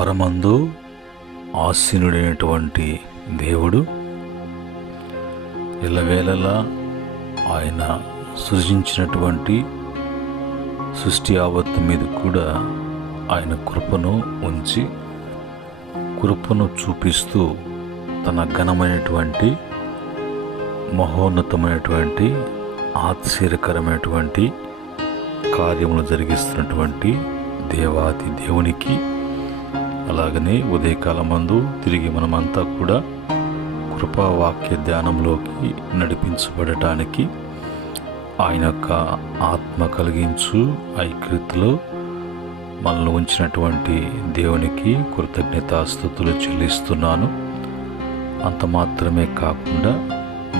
పరమందు ఆసీనుడైనటువంటి దేవుడు ఎల్లవేళలా ఆయన సృజించినటువంటి సృష్టి యావత్తు మీద కూడా ఆయన కృపను ఉంచి కృపను చూపిస్తూ తన ఘనమైనటువంటి మహోన్నతమైనటువంటి ఆశ్చర్యకరమైనటువంటి కార్యములు జరిగిస్తున్నటువంటి దేవాది దేవునికి, అలాగనే ఉదయకాలమందు తిరిగి మనమంతా కూడా కృపావాక్య ధ్యానంలోకి నడిపించబడటానికి ఆయన యొక్క ఆత్మ కలిగించు ఐక్యతలో మనల్ని ఉంచినటువంటి దేవునికి కృతజ్ఞతాస్తుతులు చెల్లిస్తున్నాను. అంత మాత్రమే కాకుండా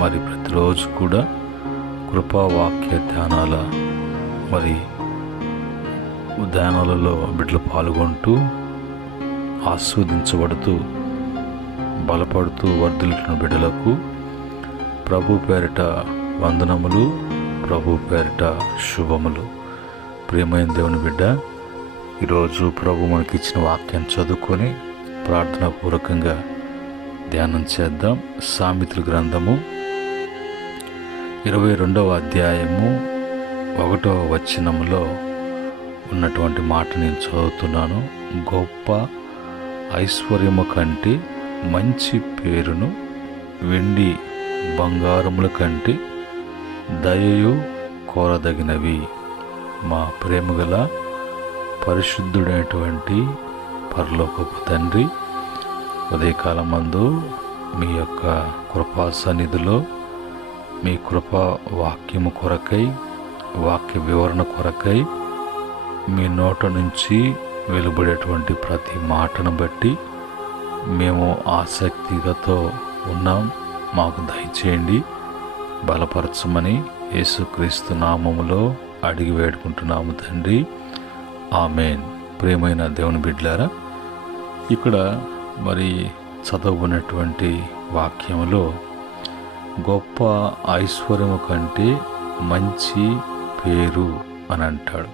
మరి ప్రతిరోజు కూడా కృపావాక్య ధ్యానాల ధ్యానాలలో బిడ్డలు పాల్గొంటూ ఆస్వాదించబడుతూ బలపడుతూ వర్ధిల్లుతున్న బిడ్డలకు ప్రభు పేరిట వందనములు, ప్రభు పేరిట శుభములు. ప్రియమైన దేవుని బిడ్డ, ఈరోజు ప్రభు మనకిచ్చిన వాక్యం చదువుకొని ప్రార్థనాపూర్వకంగా ధ్యానం చేద్దాం. సామెతల గ్రంథము 22వ అధ్యాయము 1వ వచనములో ఉన్నటువంటి మాట నేను చదువుతున్నాను. గొప్ప ఐశ్వర్యము కంటే మంచి పేరును వెండి బంగారముల కంటే దయయు కోరదగినవి. మా ప్రేమగల పరిశుద్ధుడైనటువంటి పరలోకపు తండ్రి, ఉదయకాలమందు మీ యొక్క కృపా సన్నిధిలో మీ కృపా వాక్యము కొరకై, వాక్య వివరణ కొరకై మీ నోట నుంచి వెలువడేటువంటి ప్రతి మాటను బట్టి మేము ఆసక్తితో ఉన్నాం. మాకు దయచేయండి, బలపరచమని యేసుక్రీస్తు నామములో అడిగి వేడుకుంటున్నాము తండ్రి, ఆమేన్. ప్రియమైన దేవుని బిడ్డలారా, ఇక్కడ మరి చదవబడినటువంటి వాక్యములో గొప్ప ఐశ్వర్యము కంటే మంచి పేరు అని అంటాడు.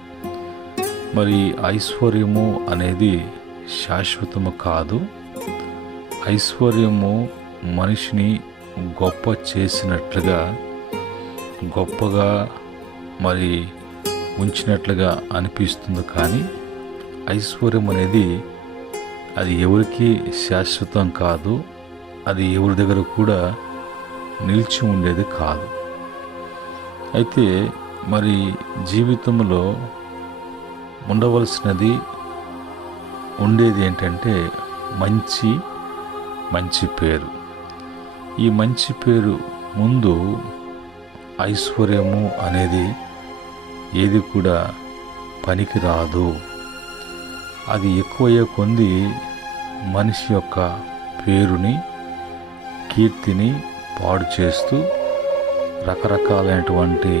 మరి ఐశ్వర్యము అనేది శాశ్వతము కాదు. ఐశ్వర్యము మనిషిని గొప్ప చేసినట్లుగా, గొప్పగా మరి ఉంచినట్లుగా అనిపిస్తుంది. కానీ ఐశ్వర్యం అనేది అది ఎవరికి శాశ్వతం కాదు. అది ఎవరి దగ్గర కూడా నిలిచి ఉండేది కాదు. అయితే మరి జీవితంలో ఉండవలసినది ఉండేది ఏంటంటే మంచి పేరు. ఈ మంచి పేరు ముందు ఐశ్వర్యము అనేది ఏది కూడా పనికి రాదు. అది ఎక్కువయ్యే కొద్ది మనిషి యొక్క పేరుని, కీర్తిని పాడు చేస్తూ రకరకాలైనటువంటి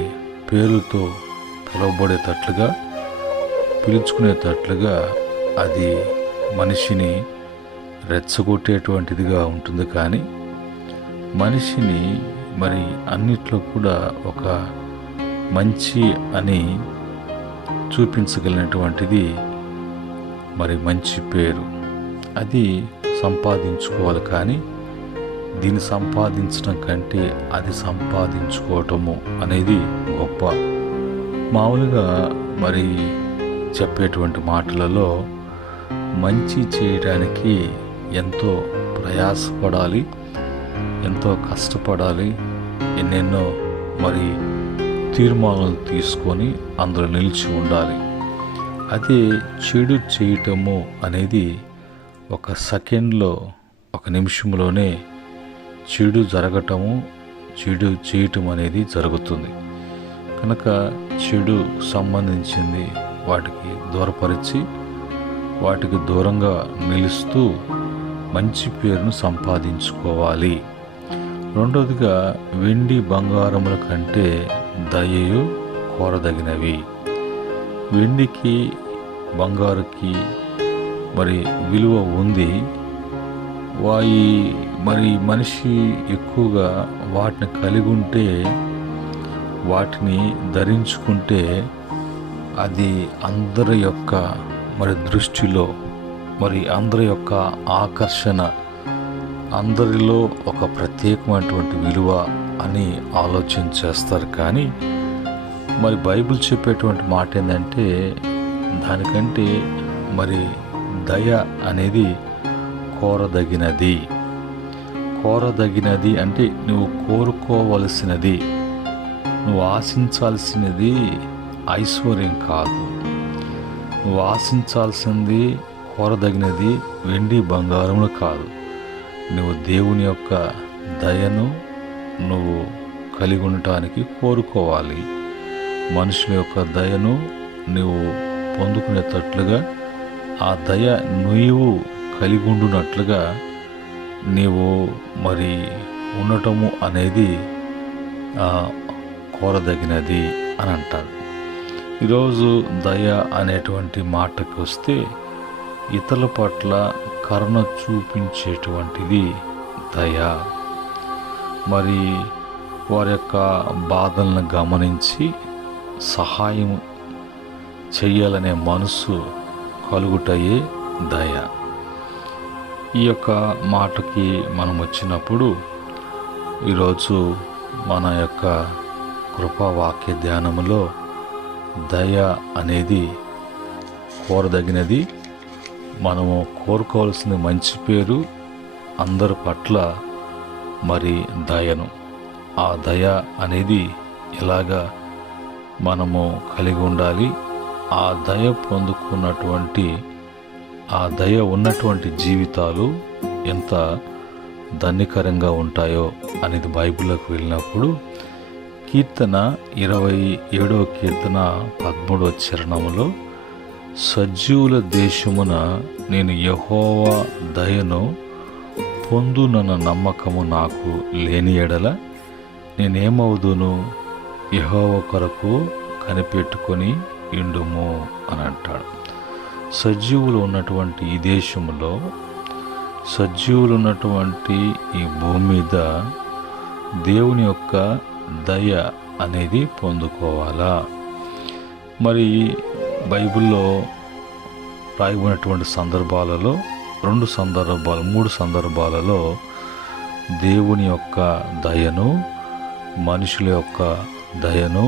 పేర్లతో పిలువబడేటట్లుగా, పిలుచుకునేటట్లుగా అది మనిషిని రెచ్చగొట్టేటువంటిదిగా ఉంటుంది. కానీ మనిషిని మరి అన్నిట్లో కూడా ఒక మంచి అని చూపించగలిగినటువంటిది మరి మంచి పేరు. అది సంపాదించుకోవాలి. కానీ దీన్ని సంపాదించడం కంటే అది సంపాదించుకోవటము అనేది గొప్ప. మామూలుగా మరి చెప్పేటువంటి మాటలలో మంచి చేయడానికి ఎంతో ప్రయాసపడాలి, ఎంతో కష్టపడాలి, ఎన్నెన్నో మరి తీర్మానాలు తీసుకొని అందులో నిలిచి ఉండాలి. అదే చెడు చేయటము అనేది ఒక సెకండ్లో, ఒక నిమిషంలోనే చెడు జరగటము, చెడు చేయటం అనేది జరుగుతుంది. కనుక చెడు సంబంధించింది వాటికి దూరపరిచి, వాటికి దూరంగా నిలుస్తూ మంచి పేరును సంపాదించుకోవాలి. రెండవదిగా వెండి బంగారముల కంటే దయయు కోరదగినవి. వెండికి బంగారుకి మరి విలువ ఉంది. మరి మనిషి ఎక్కువగా వాటిని కలిగి ఉంటే, వాటిని ధరించుకుంటే అది అందరి యొక్క మరి దృష్టిలో మరి అందరి యొక్క ఆకర్షణ, అందరిలో ఒక ప్రత్యేకమైనటువంటి విలువ అని ఆలోచన చేస్తారు. కానీ మరి బైబిల్ చెప్పేటువంటి మాట ఏంటంటే, దానికంటే మరి దయ అనేది కోరదగినది. కోరదగినది అంటే నువ్వు కోరుకోవలసినది, నువ్వు ఆశించాల్సినది ఐశ్వర్యం కాదు. నువ్వు ఆశించాల్సింది, కోరదగినది వెండి బంగారములు కాదు. నువ్వు దేవుని యొక్క దయను నువ్వు కలిగి ఉండటానికి కోరుకోవాలి. మనుషుల యొక్క దయను నువ్వు పొందుకునేటట్లుగా, ఆ దయ నువ్వు కలిగి ఉండునట్లుగా నీవు మరి ఉండటము అనేది కోరదగినది అని అంటారు. ఈరోజు దయ అనేటువంటి మాటకు వస్తే, ఇతరుల పట్ల కరుణ చూపించేటువంటిది దయ. మరి వారి యొక్క బాధలను గమనించి సహాయం చెయ్యాలనే మనసు కలుగుటయే దయ. ఈ యొక్క మాటకి మనం వచ్చినప్పుడు, ఈరోజు మన యొక్క కృపావాక్య ధ్యానములో దయ అనేది కోరదగినది. మనము కోరుకోవాల్సిన మంచి పేరు, అందరి పట్ల మరి దయను. ఆ దయ అనేది ఎలాగా మనము కలిగి ఉండాలి, ఆ దయ పొందుకున్నటువంటి, ఆ దయ ఉన్నటువంటి జీవితాలు ఎంత ధన్యకరంగా ఉంటాయో అనేది బైబిల్లోకి వెళ్ళినప్పుడు, కీర్తన 27వ కీర్తన 13వ చరణములో, సజీవుల దేశమున నేను యెహోవా దయను పొందునన్న నమ్మకము నాకు లేని ఎడల నేనేమవుదును, యెహోవా కొరకు కనిపెట్టుకొని ఇండుము అని అంటాడు. సజీవులు ఉన్నటువంటి ఈ దేశంలో, సజీవులు ఉన్నటువంటి ఈ భూమి మీద దేవుని యొక్క దయ అనేది పొందుకోవాలా. మరి బైబిల్లో రాయబడినటువంటి సందర్భాలలో 3 సందర్భాలలో దేవుని యొక్క దయను, మనుషుల యొక్క దయను,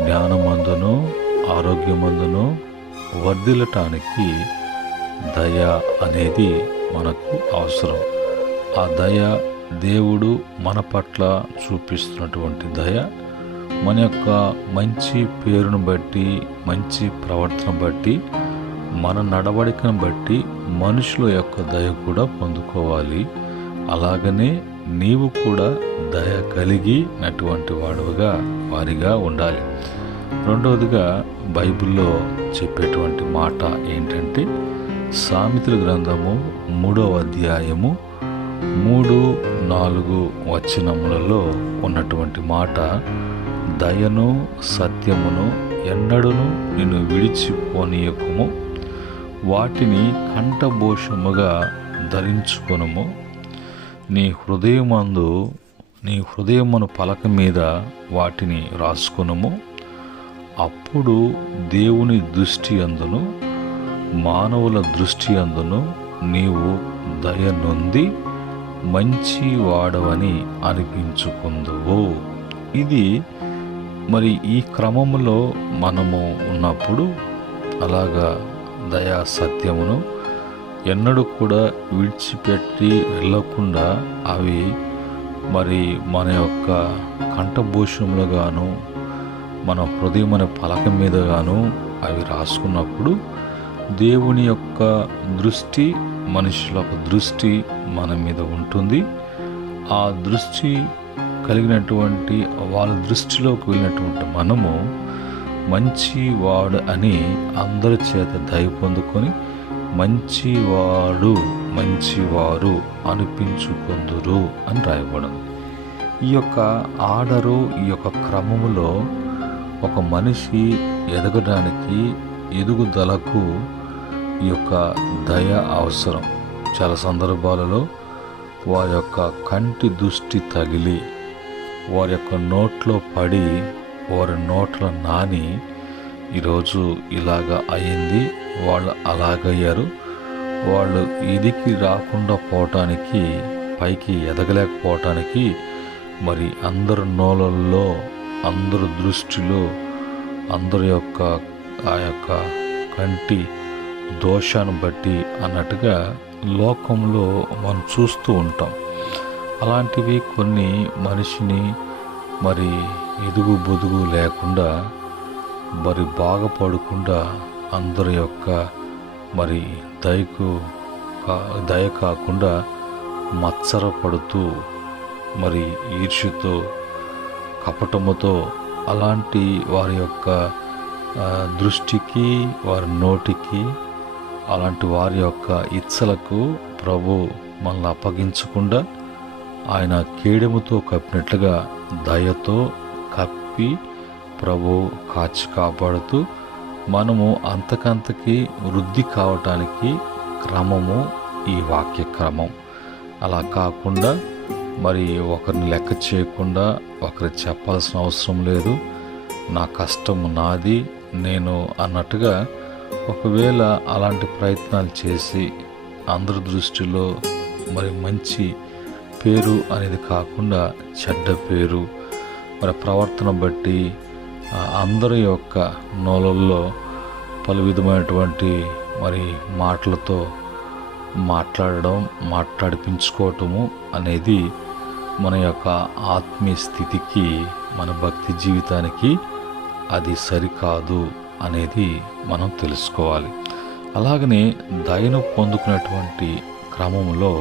జ్ఞానమందును ఆరోగ్యమందును వర్ధిల్లటానికి దయ అనేది మనకు అవసరం. ఆ దయ దేవుడు మన పట్ల చూపిస్తున్నటువంటి దయ, మన యొక్క మంచి పేరును బట్టి, మంచి ప్రవర్తన బట్టి, మన నడవడికను బట్టి మనుషుల యొక్క దయ కూడా పొందుకోవాలి. అలాగనే నీవు కూడా దయ కలిగినటువంటి వారిగా ఉండాలి. రెండవదిగా బైబిల్లో చెప్పేటువంటి మాట ఏంటంటే, సామెతల గ్రంథము 3వ అధ్యాయము 3-4 వచనములలో ఉన్నటువంటి మాట, దయను సత్యమును ఎన్నడూను నిన్ను విడిచిపోనీయకుము, వాటిని కంఠభూషముగా ధరించుకొనుము, నీ హృదయమును పలక మీద వాటిని రాసుకొనుము. అప్పుడు దేవుని దృష్టి అందును మానవుల దృష్టి అందును నీవు దయ నొంది మంచి వాడవని అనిపించుకుందువు. ఇది మరి ఈ క్రమములో మనము ఉన్నప్పుడు, అలాగా దయా సత్యమును ఎన్నడూ కూడా విడిచిపెట్టి వెళ్ళకుండా అవి మరి మన యొక్క కంఠభూషములుగాను, మన హృదయమైన పలక మీదగాను అవి రాసుకున్నప్పుడు, దేవుని యొక్క దృష్టి, మనుషుల యొక్క దృష్టి మన మీద ఉంటుంది. ఆ దృష్టి కలిగినటువంటి వాళ్ళ దృష్టిలోకి వెళ్ళినటువంటి మనము మంచివాడు అని అందరి చేత దయ పొందుకొని మంచివారు అనిపించుకుందురు అని రాయబడింది. ఈ యొక్క ఆర్డరు, ఈ యొక్క క్రమములో ఒక మనిషి ఎదగడానికి, ఎదుగుదలకు ఈ యొక్క దయ అవసరం. చాలా సందర్భాలలో వారి యొక్క కంటి దృష్టి తగిలి, వారి యొక్క నోట్లో పడి, వారి నోట్ల నాని ఈరోజు ఇలాగ అయింది, వాళ్ళు అలాగయ్యారు, వాళ్ళు ఎదికి రాకుండా పోవటానికి, పైకి ఎదగలేకపోవటానికి మరి అందరి నోళ్ళల్లో, అందరి దృష్టిలో, అందరి యొక్క ఆ యొక్క కంటి దోషాన్ని బట్టి అన్నట్టుగా లోకంలో మనం చూస్తూ ఉంటాం. అలాంటివి కొన్ని మనిషిని మరి ఎదుగు బొదుగు లేకుండా, మరి బాగుపడకుండా, అందరి యొక్క మరి దయ కాకుండా మత్సరపడుతూ, మరి ఈర్ష్యతో, కపటముతో, అలాంటి వారి యొక్క దృష్టికి, వారి నోటికి, అలాంటి వారి యొక్క ఇచ్చలకు ప్రభు మనల్ని అప్పగించకుండా ఆయన కేడెముతో కప్పినట్లుగా దయతో కప్పి ప్రభు కాచి కాపాడుతూ మనము అంతకంతకి వృద్ధి కావటానికి క్రమము ఈ వాక్య క్రమం. అలా కాకుండా మరి ఒకరిని లెక్క చేయకుండా, ఒకరికి చెప్పాల్సిన అవసరం లేదు, నా కష్టము నాది, నేను అన్నట్టుగా ఒకవేళ అలాంటి ప్రయత్నాలు చేసి అందరి దృష్టిలో మరి మంచి పేరు అనేది కాకుండా చెడ్డ పేరు, మరి ప్రవర్తన బట్టి అందరి యొక్క నోళ్ళల్లో పలు విధమైనటువంటి మరి మాటలతో మాట్లాడిపించుకోవటము అనేది మన యొక్క ఆత్మీయ స్థితికి, మన భక్తి జీవితానికి అది సరికాదు అనేది మనం తెలుసుకోవాలి. అలాగనే దయను పొందుకున్నటువంటి క్రమంలో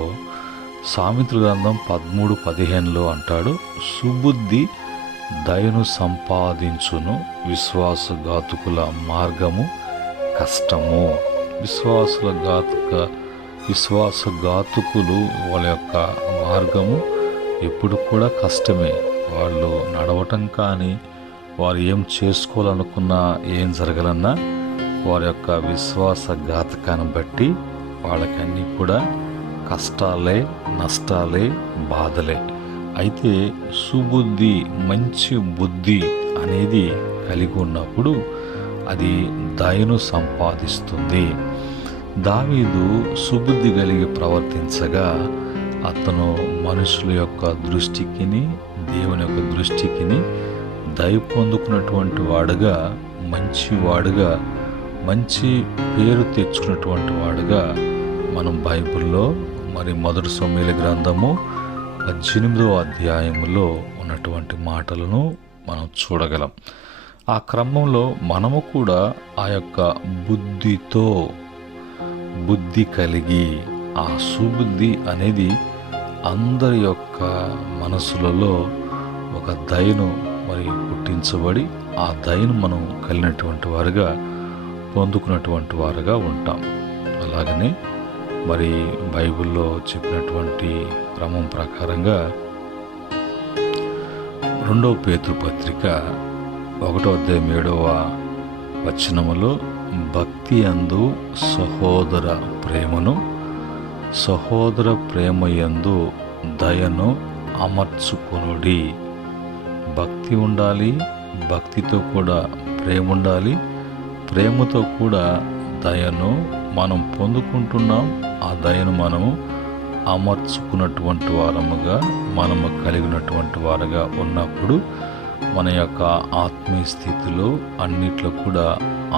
సామెతల గ్రంథం 13:15 అంటాడు, సుబుద్ధి దయను సంపాదించును, విశ్వాసఘాతుకుల మార్గము కష్టము. విశ్వాసఘాతుకులు వాళ్ళ యొక్క మార్గము ఎప్పుడు కూడా కష్టమే. వాళ్ళు నడవటం కానీ, వారు ఏం చేసుకోవాలనుకున్నా, ఏం జరగాలన్నా వారి యొక్క విశ్వాసఘాతకాన్ని బట్టి వాళ్ళకన్నీ కూడా కష్టాలే, నష్టాలే, బాధలే. అయితే సుబుద్ధి, మంచి బుద్ధి అనేది కలిగి ఉన్నప్పుడు అది దయను సంపాదిస్తుంది. దావీదు సుబుద్ధి కలిగి ప్రవర్తించగా అతను మనుషుల యొక్క దృష్టికిని, దేవుని యొక్క దృష్టికిని దయ పొందుకున్నటువంటి వాడుగా, మంచివాడుగా, మంచి పేరు తెచ్చుకున్నటువంటి వాడుగా మనం బైబిల్లో మరి 1 సమూయేలు గ్రంథము 18వ అధ్యాయంలో ఉన్నటువంటి మాటలను మనం చూడగలం. ఆ క్రమంలో మనము కూడా ఆ యొక్క బుద్ధి కలిగి, ఆ సుబుద్ధి అనేది అందరి యొక్క మనసులలో ఒక దయను మరి పుట్టించబడి, ఆ దయను మనం కలిగినటువంటి వారుగా, పొందుకున్నటువంటి వారుగా ఉంటాం. అలాగనే మరి బైబిల్లో చెప్పినటువంటి క్రమం ప్రకారంగా 2వ పేతురు పత్రిక 1వ అధ్యాయం 7వ వచనములో భక్తి యందు సహోదర ప్రేమయందు దయను అమర్చుకొనుడి. భక్తి ఉండాలి, భక్తితో కూడా ప్రేమ ఉండాలి, ప్రేమతో కూడా దయను మనం పొందుకుంటున్నాం. ఆ దయను మనము అమర్చుకున్నటువంటి వారముగా, మనము కలిగినటువంటి వారుగా ఉన్నప్పుడు మన యొక్క ఆత్మీయ స్థితిలో అన్నిట్లో కూడా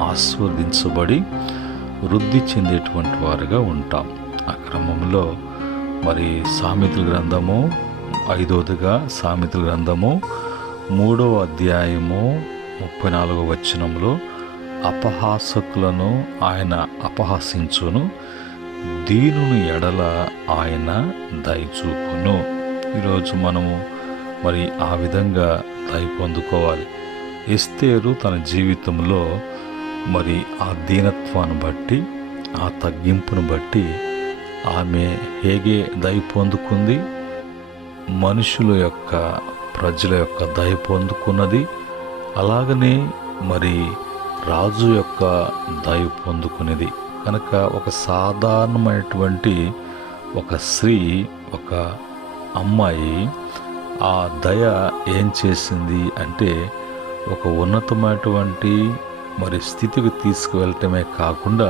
ఆస్వాదించబడి వృద్ధి చెందేటువంటి వారుగా ఉంటాం. ఆ క్రమంలో మరి సామెతల గ్రంథము 5వదిగా సామెతల గ్రంథము 3వ అధ్యాయము 34వ వచనంలో అపహాసకులను ఆయన అపహసించును, దీనుని ఎడల ఆయన దయచూపును. ఈరోజు మనము మరి ఆ విధంగా దయ పొందుకోవాలి. ఎస్తేరు తన జీవితంలో మరి ఆ దీనత్వాన్ని బట్టి, ఆ తగ్గింపును బట్టి ఆమె హేగే దయ పొందుకుంది, మనుషుల యొక్క, ప్రజల యొక్క దయ పొందుకున్నది. అలాగనే మరి రాజు యొక్క దయ పొందుకునేది. కనుక ఒక సాధారణమైనటువంటి ఒక స్త్రీ, ఒక అమ్మాయి ఆ దయ ఏం చేసింది అంటే ఒక ఉన్నతమైనటువంటి మరి స్థితికి తీసుకువెళ్ళటమే కాకుండా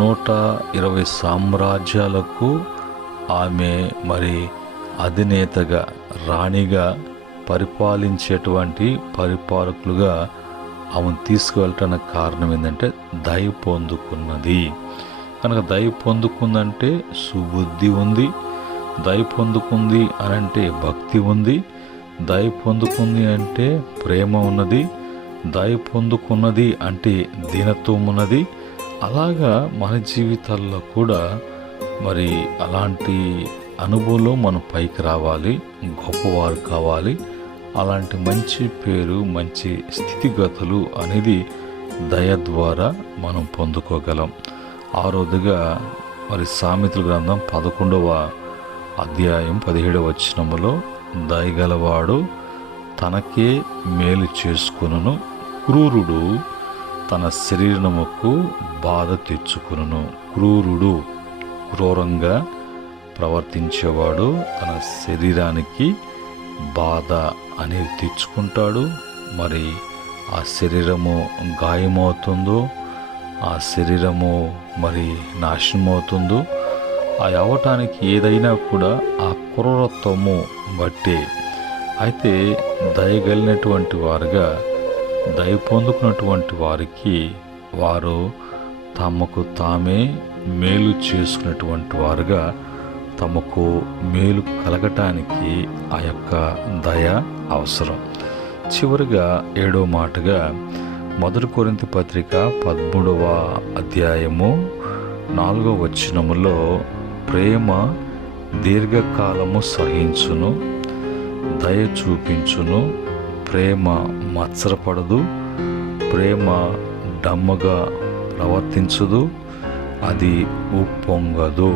120 సామ్రాజ్యాలకు ఆమె మరి అధినేతగా, రాణిగా, పరిపాలించేటువంటి పరిపాలకులుగా ఆమెను తీసుకువెళ్ళటానికి కారణం ఏంటంటే దయ పొందుకున్నది. కనుక దయ పొందుకుందంటే సుబుద్ధి ఉంది, దయ పొందుకుంది అని అంటే భక్తి ఉంది, దయ పొందుకుంది అంటే ప్రేమ ఉన్నది, దయ పొందుకున్నది అంటే దీనత్వం ఉన్నది. అలాగా మన జీవితాల్లో కూడా మరి అలాంటి అనుభవంలో మనం పైకి రావాలి, గొప్పవారు కావాలి. అలాంటి మంచి పేరు, మంచి స్థితిగతులు అనేది దయ ద్వారా మనం పొందుకోగలం. ఆరోదుగా మరి సామెతల గ్రంథం 11వ అధ్యాయం 17వ వచనములో దయగలవాడు తనకే మేలు చేసుకొనును, క్రూరుడు తన శరీరముకు బాధ తెచ్చుకొనును. క్రూరుడు క్రూరంగా ప్రవర్తించేవాడు తన శరీరానికి బాధ అనేది తెచ్చుకుంటాడు. మరి ఆ శరీరము గాయమవుతుందో, ఆ శరీరము మరి నాశనమవుతుందో, ఆ అవ్వటానికి ఏదైనా కూడా ఆ క్రూరత్వము బట్టే. అయితే దయగలిగినటువంటి వారుగా, దయ పొందుకున్నటువంటి వారికి వారు తమకు తామే మేలు చేసుకున్నటువంటి వారుగా, తమకు మేలు కలగటానికి ఆ యొక్క దయ అవసరం. చివరిగా 7వ మాటగా 1 కొరింథీ పత్రిక 13వ అధ్యాయము 4వ వచనములో ప్రేమ దీర్ఘకాలము సహించును, దయ చూపించును, ప్రేమ మత్సరపడదు, ప్రేమ డమ్మగా ప్రవర్తించదు, అది ఉప్పొంగదు.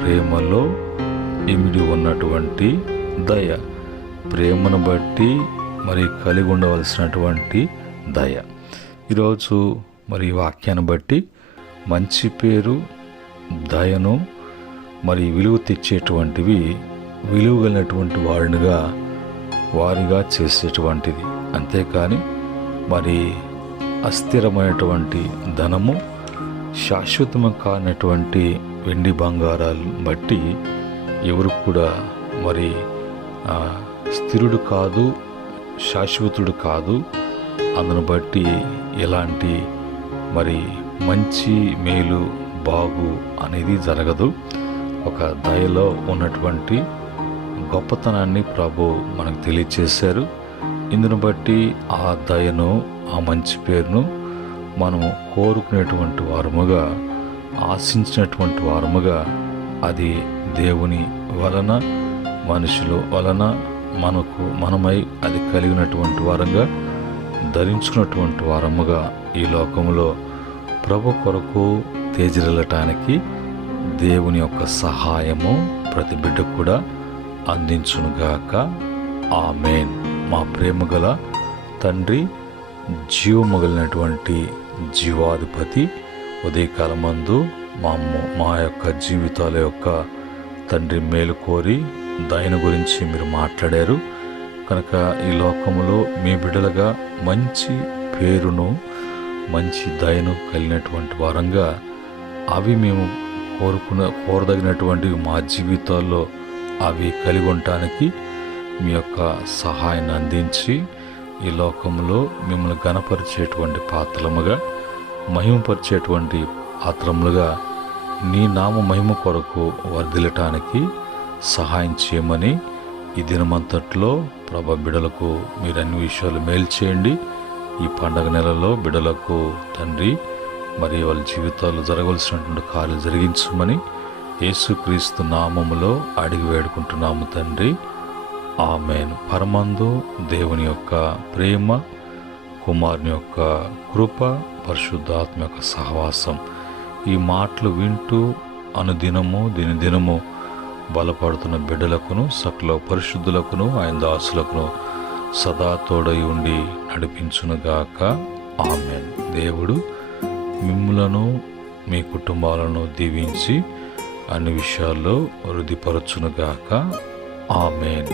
ప్రేమలో ఇమిడి ఉన్నటువంటి దయ, ప్రేమను బట్టి మరి కలిగి ఉండవలసినటువంటి దయ. ఈరోజు మరి వాక్యాన్ని బట్టి మంచి పేరు, దయను మరి విలువ తెచ్చేటువంటివి, విలువ కలిగినటువంటి వారిగా చేసేటువంటిది. అంతేకాని మరి అస్థిరమైనటువంటి ధనము, శాశ్వతము కానటువంటి వెండి బంగారాలను బట్టి ఎవరు కూడా మరి స్థిరుడు కాదు, శాశ్వతుడు కాదు. అందును బట్టి ఎలాంటి మరి మంచి మేలు, బాగు అనేది జరగదు. ఒక దయలో ఉన్నటువంటి గొప్పతనాన్ని ప్రభు మనకు తెలియచేశారు. ఇందును బట్టి ఆ దయను, ఆ మంచి పేరును మనము కోరుకునేటువంటి వారముగా, ఆశించినటువంటి వారముగా, అది దేవుని వలన, మనుషుల వలన మనమై అది కలిగినటువంటి వారంగా, ధరించుకున్నటువంటి వారముగా ఈ లోకములో ప్రభు కొరకు తేజరిల్లటానికి దేవుని యొక్క సహాయము ప్రతి బిడ్డ కూడా అందించునుగాక. ఆమేన్. మా ప్రేమగల తండ్రి, జీవమగలినటువంటి జీవాధిపతి, ఉదయకాలమందు మా యొక్క జీవితాల యొక్క తండ్రి మేలు కోరి దయను గురించి మీరు మాట్లాడారు. కనుక ఈ లోకములో మీ బిడ్డలుగా మంచి పేరును, మంచి దయను కలిగినటువంటి వారంగా, అవి మేము కోరదగినటువంటి మా జీవితాల్లో అవి కలిగి ఉండటానికి మీ యొక్క సహాయాన్ని అందించి ఈ లోకంలో మిమ్మల్ని ఘనపరిచేటువంటి పాత్రముగా, మహిమపరిచేటువంటి పాత్రములుగా నీ నామ మహిమ కొరకు వర్ధిల్లటానికి సహాయం చేయమని ఈ దినమంతట్లో ప్రభు బిడ్డలకు మీరు అన్ని విషయాలు మేలు చేయండి. ఈ పండగ నెలలో బిడ్డలకు తండ్రి మరి వాళ్ళ జీవితాల్లో జరగవలసినటువంటి కార్యాలు జరిగించమని యేసుక్రీస్తు నామములో అడిగి వేడుకుంటున్నాము తండ్రి. ఆమేన్. పరమందు దేవుని యొక్క ప్రేమ, కుమారుని యొక్క కృప, పరిశుద్ధాత్మ యొక్క సహవాసం ఈ మాటలు వింటూ అనుదినము దినదినము బలపడుతున్న బిడ్డలకును, సకల పరిశుద్ధులకును, ఆయన దాసులకును సదా తోడై ఉండి నడిపించునుగాక. ఆమేన్. దేవుడు మిమ్ములను, మీ కుటుంబాలను దీవించి అన్ని విషయాల్లో వృద్ధిపరచునుగాక. ఆమేన్.